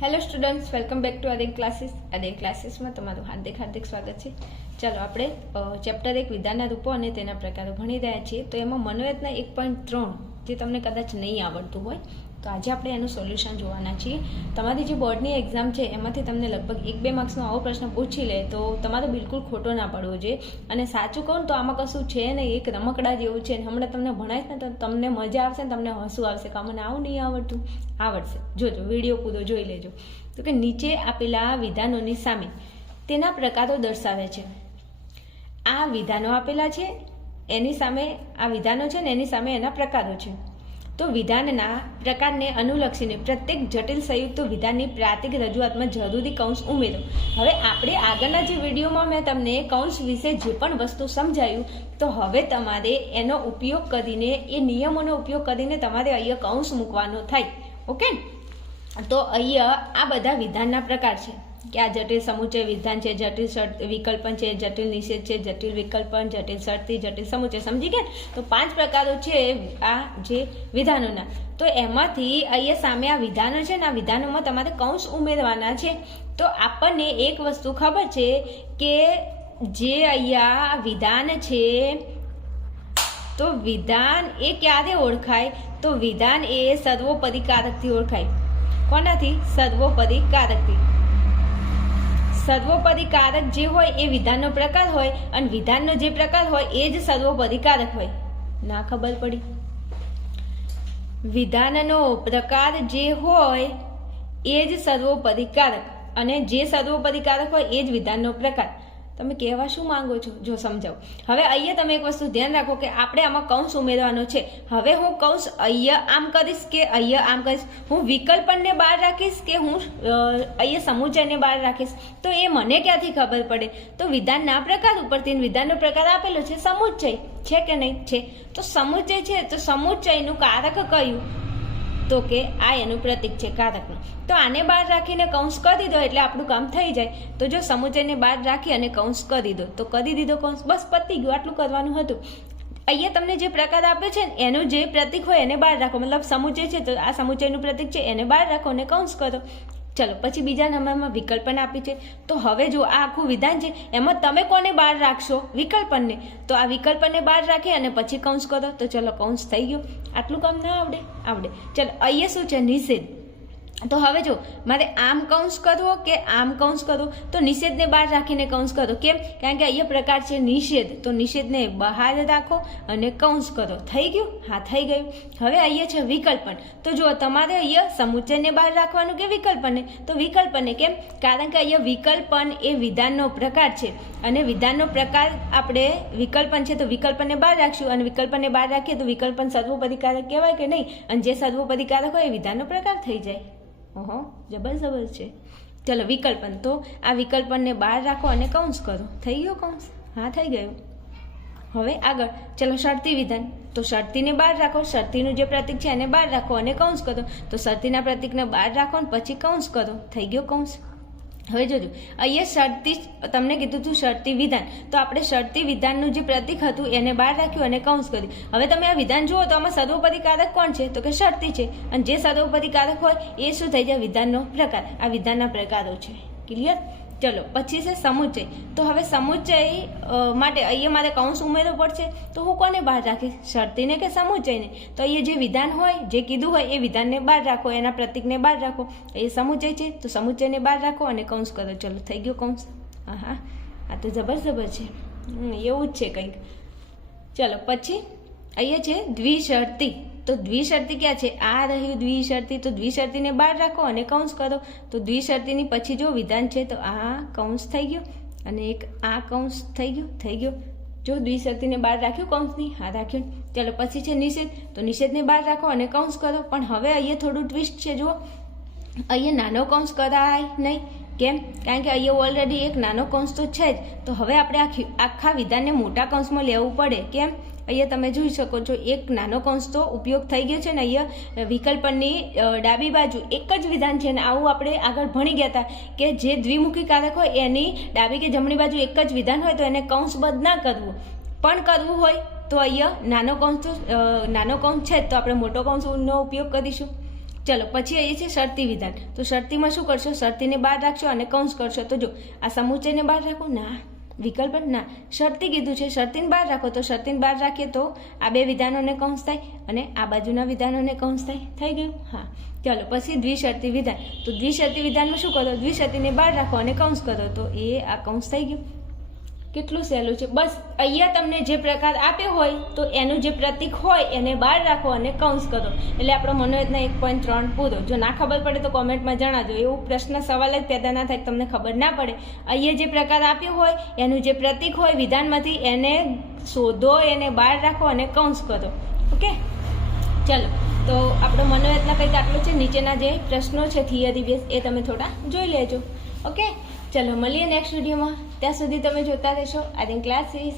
Hello students, welcome back to આદેન ક્લાસીસમાં તમારું હાર્દિક સ્વાગત છે. ચાલો આપણે ચેપ્ટર 1 વિધાનના રૂપો અને તેના પ્રકારો ભણી રહ્યા છીએ. તો એમાં મનોરથના 1.3 જે તમને કદાચ નહીં આવડતું હોય તો આજે આપણે એનું સોલ્યુશન જોવાના છીએ. તમારી જે બોર્ડની એક્ઝામ છે એમાંથી તમને લગભગ 1-2 માર્ક્સનો આવો પ્રશ્ન પૂછી લે તો તમારો બિલકુલ ખોટો ના પડવો જોઈએ. અને સાચું કહું તો આમાં કશું છે ને, એક રમકડા જેવું છે. હમણાં તમને ભણાવીશ ને તો તમને મજા આવશે ને તમને હસવું આવશે કે મને આવું નહીં આવડતું, આવડશે. જોજો, વિડીયો પૂરો જોઈ લેજો. તો કે નીચે આપેલા વિધાનોની સામે તેના પ્રકારો દર્શાવે છે. આ વિધાનો આપેલા છે, એની સામે આ વિધાનો છે ને એની સામે એના પ્રકારો છે. તો વિધાનના પ્રકારને અનુલક્ષીને પ્રત્યેક જટિલ સંયુક્ત વિધાનની પ્રાતિક રજૂઆતમાં જરૂરી કૌંસ ઉમેરો. હવે આપણે આગળના જે વિડીયોમાં મેં તમને કૌંસ વિશે જે પણ વસ્તુ સમજાયું, તો હવે તમારે એનો ઉપયોગ કરીને, એ નિયમોનો ઉપયોગ કરીને તમારે અહીંયા કૌંસ મૂકવાનો થાય. ઓકે, તો અહીંયા આ બધા વિધાનના પ્રકાર છે કે આ જટિલ સમુચય વિધાન છે, જટિલ વિકલ્પન છે, જટિલ નિષેધ છે, જટિલ વિકલ્પન, જટિલ શરતી, જટિલ સમુચય. સમજી ગયા? તો 5 પ્રકારો છે આ જે વિધાનોના. તો એમાંથી અહીંયા સામે આ વિધાનો છે ને, આ વિધાનોમાં તમારે કૌંસ ઉમેરવાના છે. તો આપણને એક વસ્તુ ખબર છે કે જે અહીંયા વિધાન છે, તો વિધાન એ ક્યારે ઓળખાય? તો વિધાન એ સર્વોપરી કારકથી ઓળખાય. કોનાથી? સર્વોપરી કારકથી. સર્વોપરી કારક જે હોય એ વિધાનનો પ્રકાર હોય, અને વિધાનનો જે પ્રકાર હોય એ જ સર્વોપરી કારક હોય. ના ખબર પડી? વિધાનનો પ્રકાર જે હોય એ જ સર્વોપરી કારક, અને જે સર્વોપરી કારક હોય એ જ વિધાનનો પ્રકાર. તમે કહેવા શું માંગો છો? જો સમજાવો. હવે અહીંયા તમે એક વસ્તુ ધ્યાન રાખો કે આપણે આમાં કૌંસ ઉમેરવાનો છે. હવે હું કૌંસ અહીંયા આમ કરીશ કે અહીંયા આમ કરીશ? હું વિકલ્પનને બહાર રાખીશ કે હું અહીંયા સમુચયને બહાર રાખીશ? તો એ મને ક્યાંથી ખબર પડે? તો વિધાનના પ્રકાર ઉપરથી. વિધાનનો પ્રકાર આપેલો છે સમુચય, છે કે નહીં? છે. તો સમુચય છે, તો સમુચયનું કારક કયું? તો કે આ એનું પ્રતીક છે કારકનું. તો આને બહાર રાખીને કૌંસ કરી દો એટલે આપણું કામ થઈ જાય. તો જો સમુચયને બહાર રાખી અને કૌંસ કરી દો તો કરી દીધો કૌંસ, બસ પતી ગયું. આટલું કરવાનું હતું. અહીંયા તમને જે પ્રકાર આપે છે એનું જે પ્રતીક હોય એને બહાર રાખો. મતલબ સમુચય છે તો આ સમુચયનું પ્રતીક છે એને બહાર રાખો અને કૌંસ કરો. ચલો, પછી બીજા નંબરમાં વિકલ્પન આપી છે. તો હવે જો આ આખું વિધાન છે એમાં તમે કોને બહાર રાખશો? વિકલ્પનને. તો આ વિકલ્પનને બહાર રાખી અને પછી કૌંસ કરો. તો ચલો, કૌંસ થઈ ગયો. આટલું કામ ના આવડે? આવડે. ચલો, અહીંયા શું છે? નિષેધ. તો હવે જો મારે આમ કૌંસ કરવો કે આમ કૌંસ કરવો, તો નિષેધને બહાર રાખીને કૌંસ કરો. કેમ? કારણ કે અહીંયા પ્રકાર છે નિષેધ, તો નિષેધને બહાર રાખો અને કૌંસ કરો. થઈ ગયું? હા, થઈ ગયું. હવે અહીંયા છે વિકલ્પન. તો જો તમારે અહીંયા સમુચયને બહાર રાખવાનું કે વિકલ્પનને? તો વિકલ્પનને. કેમ? કારણ કે અહીંયા વિકલ્પન એ વિધાનનો પ્રકાર છે, અને વિધાનનો પ્રકાર આપણે વિકલ્પન છે તો વિકલ્પનને બહાર રાખશું, અને વિકલ્પનને બહાર રાખીએ તો વિકલ્પન સર્વોપરી કારક કહેવાય કે નહીં? અને જે સર્વોપરી કારક હોય એ વિધાનનો પ્રકાર થઈ જાય. ઓહો, જબરજસ્ત છે. ચલો, વિકલ્પન. તો આ વિકલ્પનને બહાર રાખો અને કૌંસ કરો. થઈ ગયો કૌંસ? હા, થઈ ગયું. હવે આગળ ચલો, શરતી વિધાન. તો શરતીને બહાર રાખો, શરતીનું જે પ્રતીક છે એને બહાર રાખો અને કૌંસ કરો. તો શરતીના પ્રતીકને બહાર રાખો અને પછી કૌંસ કરો. થઈ ગયો કૌંસ. હવે જોજો, અહીંયા શરતી તમને કીધું હતું શરતી વિધાન. તો આપણે શરતી વિધાનનું જે પ્રતીક હતું એને બહાર રાખ્યું અને કૌંસ કર્યું. હવે તમે આ વિધાન જુઓ તો આમાં સર્વોપરી કારક કોણ છે? તો કે શરતી છે. અને જે સર્વોપરી કારક હોય એ શું થઈ જાય? વિધાનનો પ્રકાર. આ વિધાનના પ્રકારો છે. ક્લિયર? ચલો, પછી છે સમુચય. તો હવે સમુચય માટે અહીંયા મારે કૌંસ ઉમેરવો પડશે. તો હું કોને બહાર રાખીશ? શરતીને કે સમુચયને? તો અહીંયા જે વિધાન હોય, જે કીધું હોય એ વિધાનને બહાર રાખો, એના પ્રતીકને બહાર રાખો. એ સમુચય છે તો સમુચયને બહાર રાખો અને કૌંસ કરો. ચલો, થઈ ગયો કૌંસ. હા હા, આ તો જબરજસ્ત છે. એવું જ છે કંઈક. ચલો, પછી અહીંયા છે દ્વિશરતી. તો દ્વિશરતી ક્યાં છે? આ રહ્યું દ્વિશરતી. તો દ્વિશરતીને બહાર રાખો અને કૌંસ કરો. તો દ્વિશરતીની પછી જો વિધાન છે તો આ કૌંસ થઈ ગયો, અને એક આ કૌંસ થઈ ગયો. થઈ ગયો. જો દ્વિશરતીને બહાર રાખ્યું કૌંસની? હા, રાખ્યું. ચાલો, પછી છે નિષેધ. તો નિષેધને બહાર રાખો અને કૌંસ કરો. પણ હવે અહીંયા થોડું ટ્વિસ્ટ છે. જુઓ, અહીંયા નાનો કૌંસ કરાય નહીં. કેમ? કારણ કે અહીંયા ઓલરેડી એક નાનો કૌંસ તો છે જ. તો હવે આપણે આખા વિધાનને મોટા કૌંસમાં લેવું પડે. કેમ? અહીંયા તમે જોઈ શકો છો એક નાનો કૌંસ તો ઉપયોગ થઈ ગયો છે ને. અહીંયા વિકલ્પનની ડાબી બાજુ એક જ વિધાન છે, ને આવું આપણે આગળ ભણી ગયા હતા કે જે દ્વિમુખી કારક હોય એની ડાબી કે જમણી બાજુ એક જ વિધાન હોય તો એને કૌંસબદ્ધ ના કરવું. પણ કરવું હોય તો અહીંયા નાનો કૌંસ છે તો આપણે મોટો કૌંસનો ઉપયોગ કરીશું. ચલો પછી અહીં છે શરતી વિધાન. તો શરતીમાં શું કરશો? શરતીને બહાર રાખશો અને કૌંસ કરશો. તો જો આ સમુચયને બહાર રાખો, ના. વિકલ્પ ના, શરતી કીધું છે, શરતીને બહાર રાખો. તો શરતીને બહાર રાખીએ તો આ બે વિધાનોને કૌંસ થાય અને આ બાજુના વિધાનોને કૌંસ થાય. થઈ ગયું? હા. ચલો પછી દ્વિશરતી વિધાન. તો દ્વિશરતી વિધાનમાં શું કરો? દ્વિશરતીને બહાર રાખો અને કૌંસ કરો. તો એ આ કૌંસ થઈ ગયું. કેટલું સહેલું છે. બસ અહીંયા તમને જે પ્રકાર આપ્યો હોય તો એનું જે પ્રતીક હોય એને બહાર રાખો અને કૌંસ કરો. એટલે આપણો મનોરંજન 1.3 પૂરો. જો ના ખબર પડે તો કોમેન્ટમાં જણાવજો. એવું પ્રશ્ન સવાલ જ પેદા ના થાય, તમને ખબર ના પડે. અહીંયા જે પ્રકાર આપ્યો હોય એનું જે પ્રતીક હોય વિધાનમાંથી એને શોધો, એને બહાર રાખો અને કૌંસ કરો. ઓકે, ચલો. તો આપણો મનોરંજન કંઈક આટલું છે. નીચેના જે પ્રશ્નો છે થિયરી બેઝ એ તમે થોડા જોઈ લેજો. ઓકે, ચલો મળીએ નેક્સ્ટ વિડીયોમાં. ત્યાં સુધી તમે જોતા રહેશો આર્યન ક્લાસીસ.